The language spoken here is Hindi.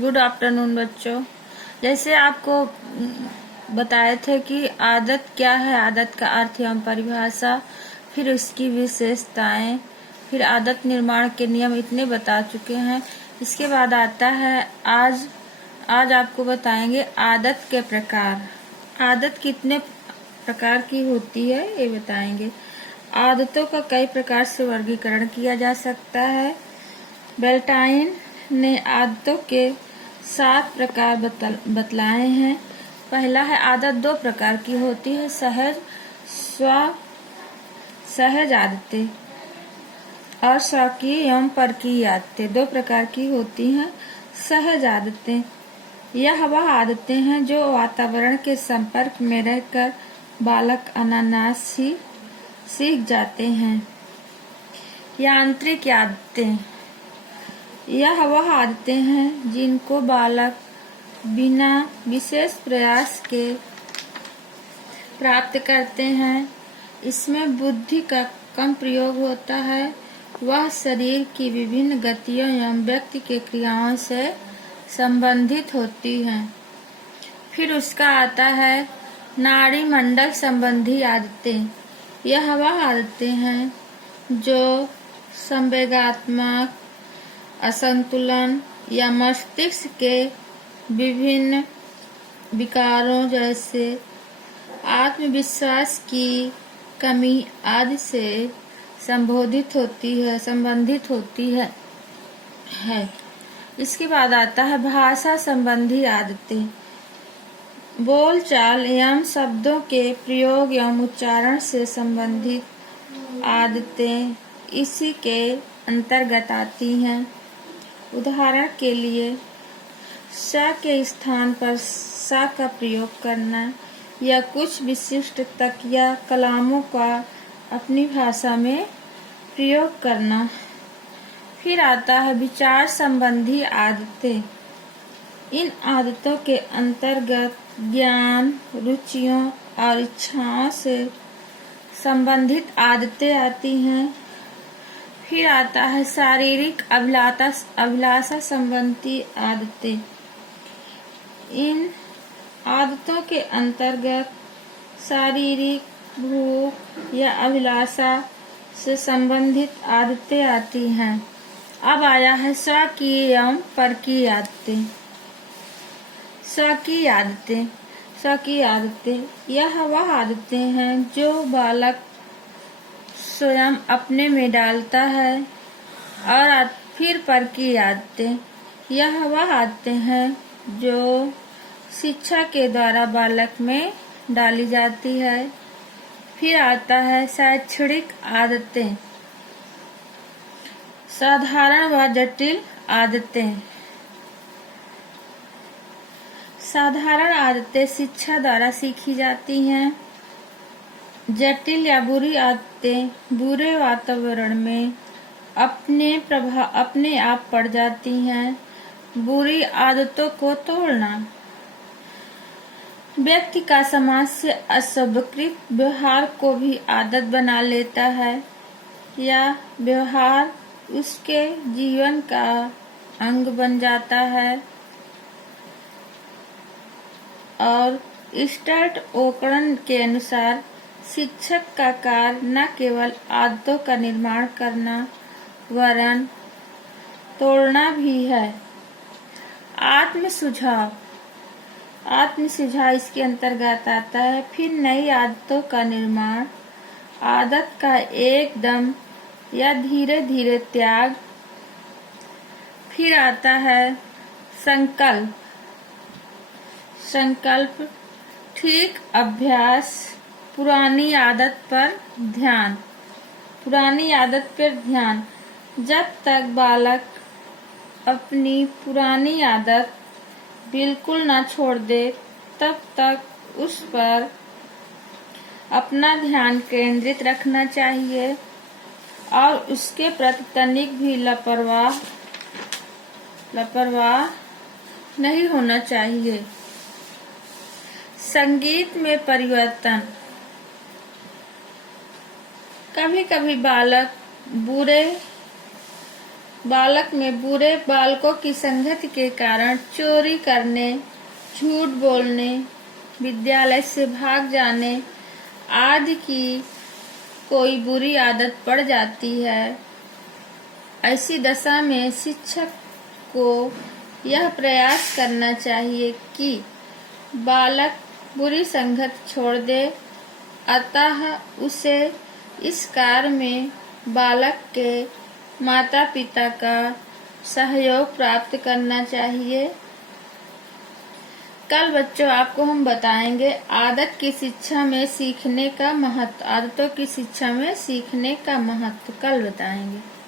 गुड आफ्टरनून बच्चों। जैसे आपको बताए थे कि आदत क्या है, आदत का अर्थ एवं परिभाषा, फिर उसकी विशेषताएं, फिर आदत निर्माण के नियम इतने बता चुके हैं। इसके बाद आता है आज आपको बताएंगे आदत के प्रकार। आदत कितने प्रकार की होती है ये बताएंगे। आदतों का कई प्रकार से वर्गीकरण किया जा सकता है। बेल्टाइन ने आदतों के 7 प्रकार बतलाए हैं। पहला है आदत 2 प्रकार की होती है, सहज आदतें और स्वकीय एवं परकीय आदतें 2 प्रकार की होती हैं। सहज आदतें यह वह आदतें हैं जो वातावरण के संपर्क में रहकर बालक अनायास ही सीख जाते हैं। यांत्रिक आदतें यह वह आदतें हैं जिनको बालक बिना विशेष प्रयास के प्राप्त करते हैं। इसमें बुद्धि का कम प्रयोग होता है। वह शरीर की विभिन्न गतियों एवं व्यक्ति के क्रियाओं से संबंधित होती हैं। फिर उसका आता है नाड़ी मंडल संबंधी आदतें। यह वह आदतें हैं जो संवेगात्मक असंतुलन या मस्तिष्क के विभिन्न विकारों जैसे आत्मविश्वास की कमी आदि से संबंधित होती है। इसके बाद आता है भाषा संबंधी आदतें। बोलचाल एवं शब्दों के प्रयोग एवं उच्चारण से संबंधित आदतें इसी के अंतर्गत आती हैं। उदाहरण के लिए स के स्थान पर सा का प्रयोग करना या कुछ विशिष्ट तकिया कलामों का अपनी भाषा में प्रयोग करना। फिर आता है विचार संबंधी आदतें। इन आदतों के अंतर्गत ज्ञान, रुचियों और इच्छाओं से संबंधित आदतें आती हैं। फिर आता है शारीरिक अभिलाषा संबंधी आदतें। इन आदतों के अंतर्गत शारीरिक भूख या अभिलाषा से संबंधित आदतें आती हैं। अब आया है स्वकीय एवं परकीय आदतें। स्वकीय आदतें यह वह आदतें हैं जो बालक स्वयं अपने में डालता है। और फिर परकीय आदतें यह वह आदतें हैं जो शिक्षा के द्वारा बालक में डाली जाती है। फिर आता है शैक्षणिक आदतें। साधारण व जटिल आदतें। साधारण आदतें शिक्षा द्वारा सीखी जाती हैं। जटिल या बुरी आदतें बुरे वातावरण में अपने आप पड़ जाती हैं। बुरी आदतों को तोड़ना व्यक्ति का समाज से अस्वीकृत व्यवहार को भी आदत बना लेता है या व्यवहार उसके जीवन का अंग बन जाता है। और स्टर्ट ओकरन के अनुसार शिक्षक का कार्य न केवल आदतों का निर्माण करना वरन तोड़ना भी है। आत्म सुझाव इसके अंतर्गत आता है। फिर नई आदतों का निर्माण, आदत का एकदम या धीरे धीरे त्याग। फिर आता है संकल्प ठीक अभ्यास, पुरानी आदत पर ध्यान। जब तक बालक अपनी पुरानी आदत बिल्कुल न छोड़ दे तब तक उस पर अपना ध्यान केंद्रित रखना चाहिए और उसके प्रति तनिक भी लापरवाह नहीं होना चाहिए। संगीत में परिवर्तन। कभी कभी बालक बुरे बालक में बुरे बालकों की संगति के कारण चोरी करने, झूठ बोलने, विद्यालय से भाग जाने आदि की कोई बुरी आदत पड़ जाती है। ऐसी दशा में शिक्षक को यह प्रयास करना चाहिए कि बालक बुरी संगत छोड़ दे, अतः उसे इस कार्य में बालक के माता पिता का सहयोग प्राप्त करना चाहिए। कल बच्चों आपको हम बताएंगे आदत की शिक्षा में सीखने का महत्व, आदतों की शिक्षा में सीखने का महत्व कल बताएंगे।